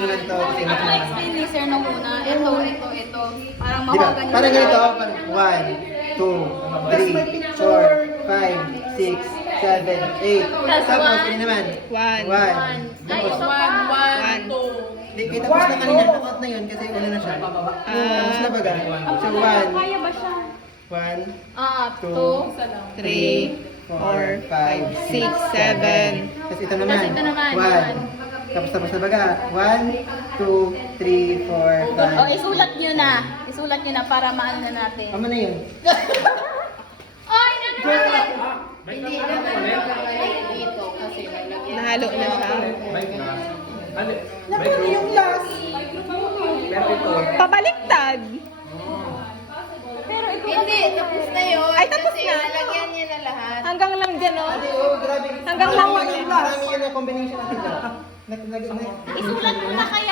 naman to. Kasi Ako na-explain ni sir nung una. Ito. Parang Diba? mawagan yun. Parang ganito. 1, 2, 3, 4, 5, 6, 7, 8. Tapos, ano naman? 1. Tapos, 1, 2. Hindi, kita tapos na kanina. Nakot na yun kasi una na siya. Tapos na baga. So, 1. Kaya ba siya? 1, 2, 3, 4, 5, 6, 7. Tapos ito naman. Tapos ito naman, 1. Tapos na baga. 1, 2, 3, 4, 5. O, isulat nyo na. Isulat nyo na para maano na natin. Tama na yun. Ay, hindi naman nakalagay dito kasi nalagyan. Nahalo na siya. Napano yung last? Pabaliktad. Pero ito Hindi, tapos na yun. Ay, tapos kasi na. nalagyan niya na lahat. Hanggang lang dyan, oh. Grabe. Hanggang lang Marami yun na combination natin dyan. isulat mo na kaya